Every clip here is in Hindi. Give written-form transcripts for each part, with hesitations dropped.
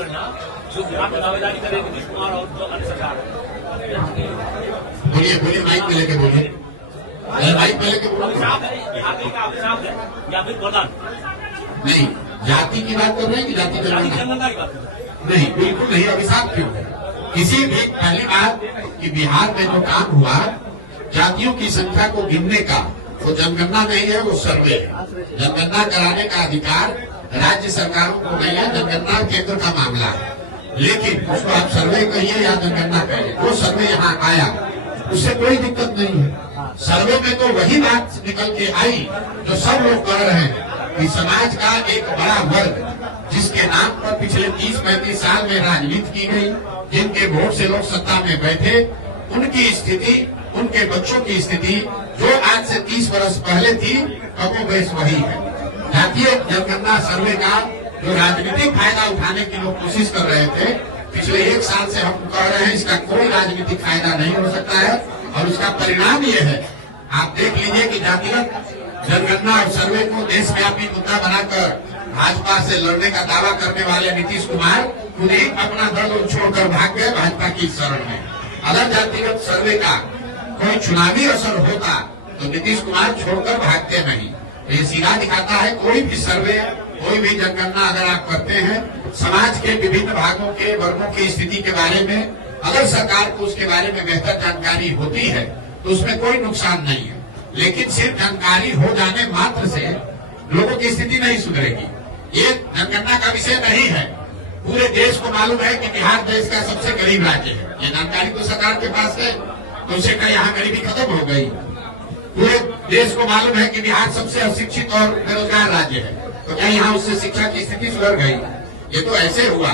योजना जो बिहार में दावेदारी करे नीतीश कुमार और जो अन्य सरकार। बोलिए बोलिए, माइक पे लेके बोलिए, माइक पे लेके बोलिए। अभिशाप है बिहार के लिए, अभिशाप है या फिर वरदान? नहीं, जाति की बात कर रहे हैं कि जाति जनगणना की बात? नहीं, बिल्कुल नहीं। अभिशाप क्यों है? किसी भी पहली बात कि बिहार में जो काम हुआ जातियों की संख्या को गिनने का, वो जनगणना नहीं है, वो सर्वे है। जनगणना कराने का अधिकार राज्य सरकारों को नहीं है, जनगणना केंद्र का मामला है। लेकिन उसको आप सर्वे कहिए या जनगणना कहिए, वो सर्वे यहाँ आया, उससे कोई दिक्कत नहीं है। सर्वे में तो वही बात निकल के आई जो सब लोग कर रहे हैं कि समाज का एक बड़ा वर्ग जिसके नाम पर पिछले 30-35 साल में राजनीति की गई, जिनके वोट से लोग सत्ता में बैठे, उनकी स्थिति, उनके बच्चों की स्थिति जो आज से 30 वर्ष पहले थी, कमोबेश वही है। जातीय जनगणना सर्वे का जो राजनीतिक फायदा उठाने की लोग कोशिश कर रहे थे, पिछले 1 साल से हम कह रहे हैं इसका कोई राजनीतिक फायदा नहीं हो सकता है। और उसका परिणाम ये है, आप देख लीजिए कि जातिगत जनगणना और सर्वे को देशव्यापी मुद्दा बनाकर भाजपा से लड़ने का दावा करने वाले नीतीश कुमार खुद ही अपना दल छोड़कर भाग गए भाजपा की शरण में। अगर जातिगत सर्वे का कोई चुनावी असर होता तो नीतीश कुमार छोड़कर भागते नहीं। तो ये सीधा दिखाता है, कोई भी सर्वे, कोई भी जनगणना अगर आप करते हैं, समाज के विभिन्न भागों के वर्गों की स्थिति के बारे में अगर सरकार को उसके बारे में बेहतर जानकारी होती है तो उसमें कोई नुकसान नहीं है। लेकिन सिर्फ जानकारी हो जाने मात्र से लोगों की स्थिति नहीं सुधरेगी। ये जनगणना का विषय नहीं है। पूरे देश को मालूम है कि बिहार देश का सबसे गरीब राज्य है। ये जानकारी तो सरकार के पास है, तो उसे क्या यहाँ गरीबी खत्म हो गई? पूरे देश को मालूम है कि बिहार सबसे अशिक्षित और बेरोजगार राज्य है, तो क्या यहाँ उससे शिक्षा की स्थिति सुधर गई? ये तो ऐसे हुआ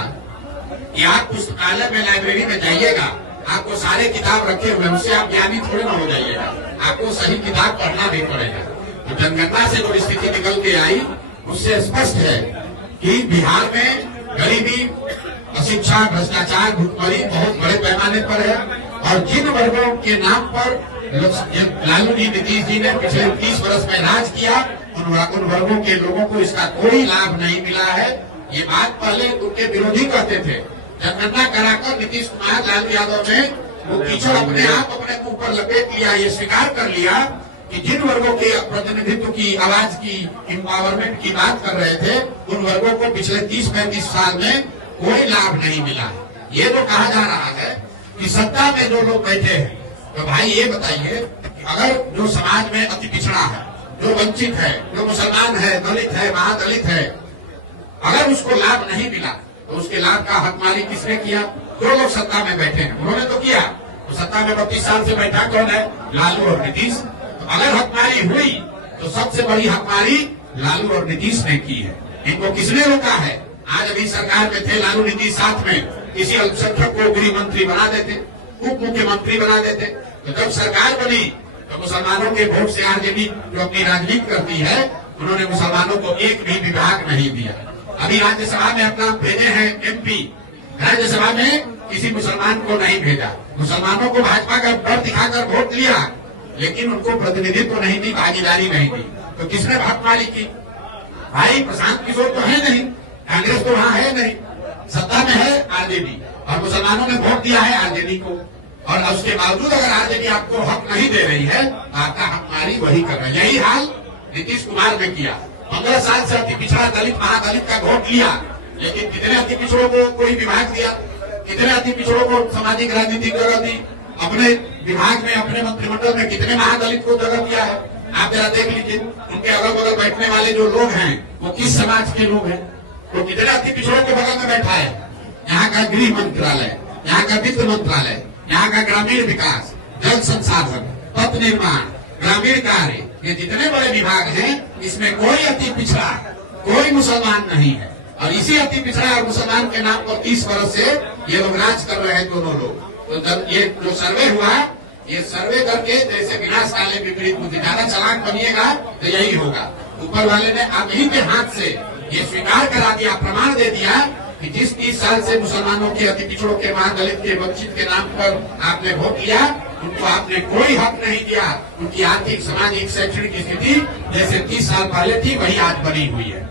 कि आप पुस्तकालय में, लाइब्रेरी में जाइएगा, आपको सारे किताब रखे हुए, उससे आप ज्ञानी थोड़े ना हो जाइएगा, आपको सही किताब पढ़ना भी पड़ेगा। तो जनगणना से जो स्थिति निकल के आई उससे स्पष्ट है कि बिहार में गरीबी, अशिक्षा, भ्रष्टाचार, भुखमरी बहुत बड़े पैमाने पर है। और जिन वर्गों के नाम पर लालू जी, नीतीश जी ने पिछले 30 वर्ष में राज किया, उन वर्गों के लोगों को इसका कोई लाभ नहीं मिला है। ये बात पहले उनके विरोधी कहते थे। जनगणना कराकर नीतीश कुमार, लालू यादव ने वो कीचड़ अपने आप अपने मुंह पर लपेट लिया। ये स्वीकार कर लिया कि जिन वर्गों के प्रतिनिधित्व की, आवाज की, एम्पावरमेंट की बात कर रहे थे, उन वर्गों को पिछले 30-35 साल में कोई लाभ नहीं मिला। ये जो कहा जा रहा है कि सत्ता में जो लोग बैठे हैं, तो भाई ये बताइए, अगर जो समाज में अति पिछड़ा है, जो वंचित है, जो मुसलमान है, दलित है, महादलित है, अगर उसको लाभ नहीं मिला तो उसके लाभ का हकमारी किसने किया? जो लोग सत्ता में बैठे हैं उन्होंने तो किया। तो सत्ता में 32 साल से बैठा कौन है? लालू और नीतीश। तो अगर हकमारी हुई तो सबसे बड़ी हकमारी लालू और नीतीश ने की है। इनको किसने रोका है? आज अभी सरकार में थे लालू नीतीश, साथ में किसी अल्पसंख्यक को गृह मंत्री बना देते, उप मुख्यमंत्री बना देते। तो जब सरकार बनी तो मुसलमानों के वोट से आरजेडी जो अपनी राजनीति करती है, उन्होंने मुसलमानों को एक भी विभाग नहीं दिया। अभी राज्यसभा में अपना भेजे हैं एमपी, राज्यसभा में किसी मुसलमान को नहीं भेजा। मुसलमानों को भाजपा का डर दिखाकर वोट लिया, लेकिन उनको प्रतिनिधित्व नहीं दी, भागीदारी नहीं दी। तो किसने हकमारी की? भाई प्रशांत किशोर तो है नहीं, कांग्रेस तो वहाँ है नहीं, सत्ता में है आरजेडी, और मुसलमानों ने वोट दिया है आरजेडी को। और उसके बावजूद अगर आरजेडी आपको हक नहीं दे रही है, आपका हकमारी वही कर रहा है। यही हाल नीतीश कुमार ने किया। 15 साल से अति पिछड़ा दलित, महादलित का वोट लिया, लेकिन कितने अति पिछड़ों को कोई विभाग दिया? कितने अति पिछड़ों को सामाजिक राजनीतिक जगह दी? अपने विभाग में, अपने मंत्रिमंडल में कितने महादलित को जगह दिया है? आप जरा देख लीजिए, उनके अगल बगल बैठने वाले जो लोग हैं वो किस समाज के लोग हैं? वो कितने अति पिछड़ों के बगल में बैठा है? यहाँ का गृह मंत्रालय, यहाँ का वित्त मंत्रालय, यहाँ का ग्रामीण विकास, जल संसाधन, पथ निर्माण, ग्रामीण कार्य, ये जितने बड़े विभाग हैं, इसमें कोई अति पिछड़ा, कोई मुसलमान नहीं है। और इसी अति पिछड़ा और मुसलमान के नाम पर 30 वर्ष से ये लोग राज कर रहे हैं, दोनों लोग। तो जब ये जो सर्वे हुआ, ये सर्वे करके जैसे विनाश काले विपरीत बुद्धि, ज्यादा चालाक बनिएगा तो यही होगा। ऊपर वाले ने आप ही के हाथ से ये स्वीकार करा दिया, प्रमाण दे दिया कि जिस 30 साल से मुसलमानों के, अति पिछड़ों के, महादलित के, वंचित के नाम पर आपने वोट लिया, उनको आपने कोई हक नहीं दिया। उनकी आर्थिक, सामाजिक, शैक्षणिक स्थिति जैसे 30 साल पहले थी वही आज बनी हुई है।